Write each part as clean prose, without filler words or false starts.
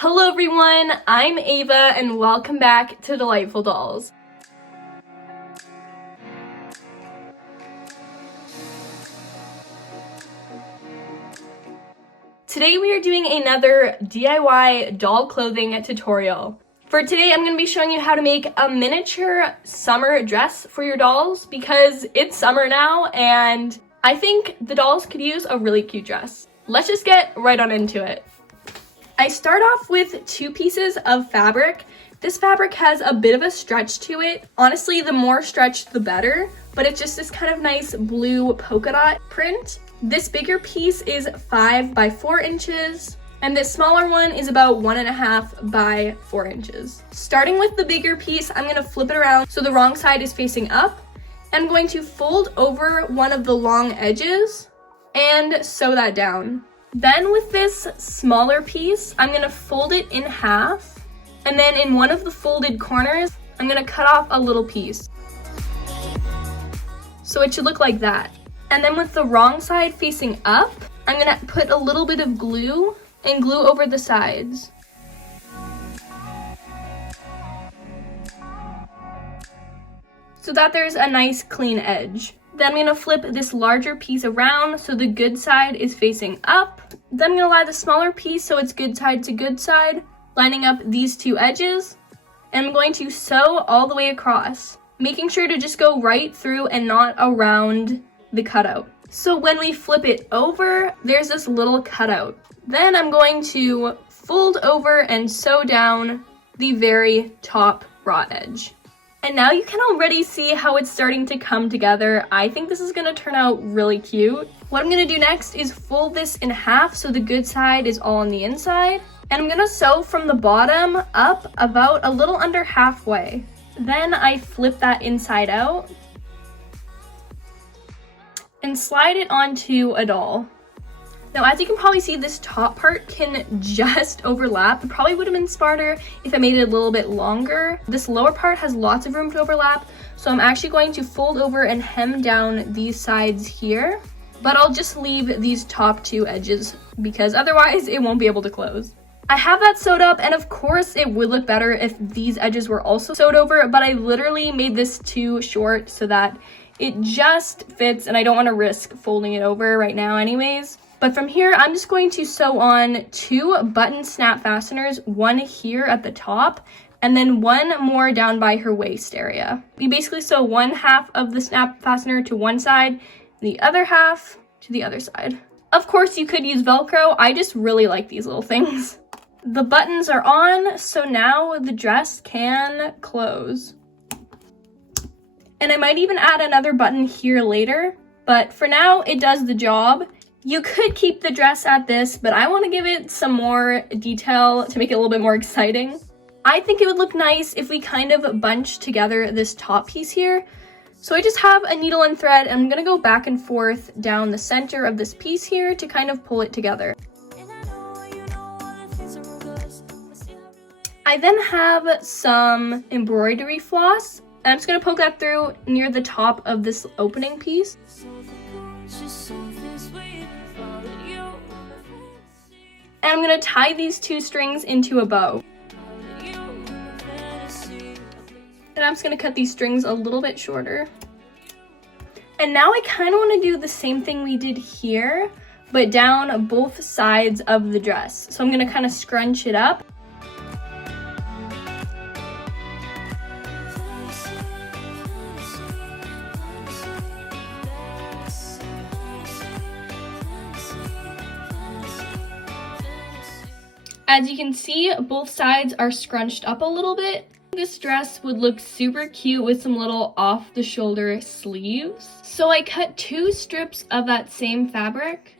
Hello everyone, I'm Ava and welcome back to Delightful Dolls. Today we are doing another DIY doll clothing tutorial. For today I'm going to be showing you how to make a miniature summer dress for your dolls because it's summer now and I think the dolls could use a really cute dress. Let's just get right on into it. I start off with 2 pieces of fabric. This fabric has a bit of a stretch to it. Honestly, the more stretch, the better, but it's just this kind of nice blue polka dot print. This bigger piece is 5 by 4 inches, and this smaller one is about 1.5 by 4 inches. Starting with the bigger piece, I'm gonna flip it around so the wrong side is facing up. I'm going to fold over one of the long edges and sew that down. Then with this smaller piece, I'm gonna fold it in half, and then in one of the folded corners, I'm gonna cut off a little piece. So it should look like that. And then with the wrong side facing up, I'm gonna put a little bit of glue and glue over the sides. So that there's a nice clean edge. Then I'm gonna flip this larger piece around so the good side is facing up. Then I'm gonna lie the smaller piece so it's good side to good side, lining up these 2 edges. And I'm going to sew all the way across, making sure to just go right through and not around the cutout. So when we flip it over, there's this little cutout. Then I'm going to fold over and sew down the very top raw edge. And now you can already see how it's starting to come together. I think this is gonna turn out really cute. What I'm gonna do next is fold this in half so the good side is all on the inside. And I'm gonna sew from the bottom up about a little under halfway. Then I flip that inside out and slide it onto a doll. Now, as you can probably see, this top part can just overlap. It probably would have been smarter if I made it a little bit longer. This lower part has lots of room to overlap, so I'm actually going to fold over and hem down these sides here, but I'll just leave these top 2 edges because otherwise it won't be able to close. I have that sewed up, and of course it would look better if these edges were also sewed over, but I literally made this too short so that it just fits, and I don't want to risk folding it over right now anyways. But from here, I'm just going to sew on 2 button snap fasteners, one here at the top, and then one more down by her waist area. We basically sew one half of the snap fastener to one side, the other half to the other side. Of course, you could use Velcro. I just really like these little things. The buttons are on, so now the dress can close. And I might even add another button here later, but for now, it does the job. You could keep the dress at this, but I want to give it some more detail to make it a little bit more exciting. I think it would look nice if we kind of bunch together this top piece here. So I just have a needle and thread, and I'm going to go back and forth down the center of this piece here to kind of pull it together. I then have some embroidery floss, and I'm just going to poke that through near the top of this opening piece. And I'm going to tie these 2 strings into a bow. And I'm just going to cut these strings a little bit shorter. And now I kind of want to do the same thing we did here, but down both sides of the dress. So I'm going to kind of scrunch it up. As you can see, both sides are scrunched up a little bit. This dress would look super cute with some little off-the-shoulder sleeves. So I cut 2 strips of that same fabric.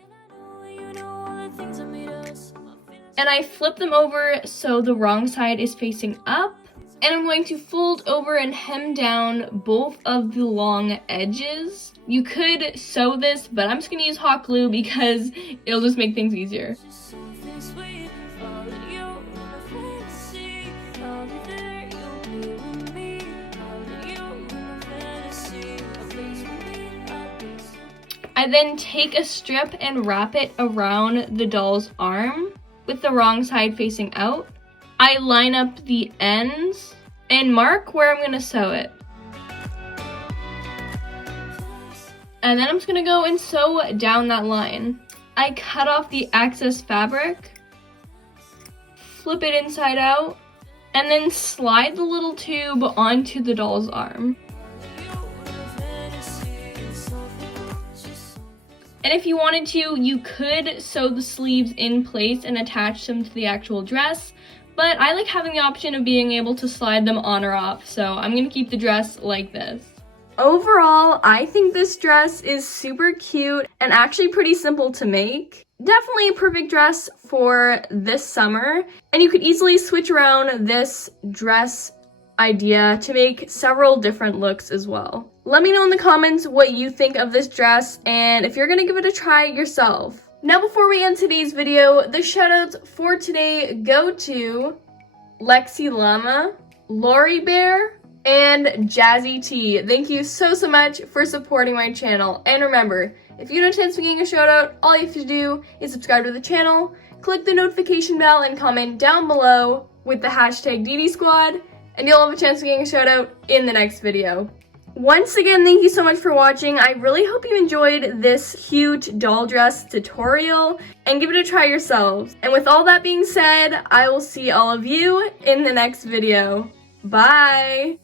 And I flip them over so the wrong side is facing up. And I'm going to fold over and hem down both of the long edges. You could sew this, but I'm just going to use hot glue because it'll just make things easier. I then take a strip and wrap it around the doll's arm. with the wrong side facing out. I line up the ends and mark where I'm gonna sew it. And then I'm just gonna go and sew down that line. I cut off the excess fabric, flip it inside out, and then slide the little tube onto the doll's arm. And if you wanted to, you could sew the sleeves in place and attach them to the actual dress, but I like having the option of being able to slide them on or off, so I'm gonna keep the dress like this. Overall, I think this dress is super cute and actually pretty simple to make. Definitely a perfect dress for this summer, and you could easily switch around this dress idea to make several different looks as well. Let me know in the comments what you think of this dress and if you're gonna give it a try yourself. Now before we end today's video, the shoutouts for today go to Lexi Llama, Lori Bear, and Jazzy T. Thank you so much for supporting my channel. And remember, if you don't chance of getting a shout out, all you have to do is subscribe to the channel, click the notification bell, and comment down below with the hashtag DD Squad, and you'll have a chance of getting a shout out in the next video. Once again, thank you so much for watching. I really hope you enjoyed this cute doll dress tutorial and give it a try yourselves. And with all that being said, I will see all of you in the next video. Bye!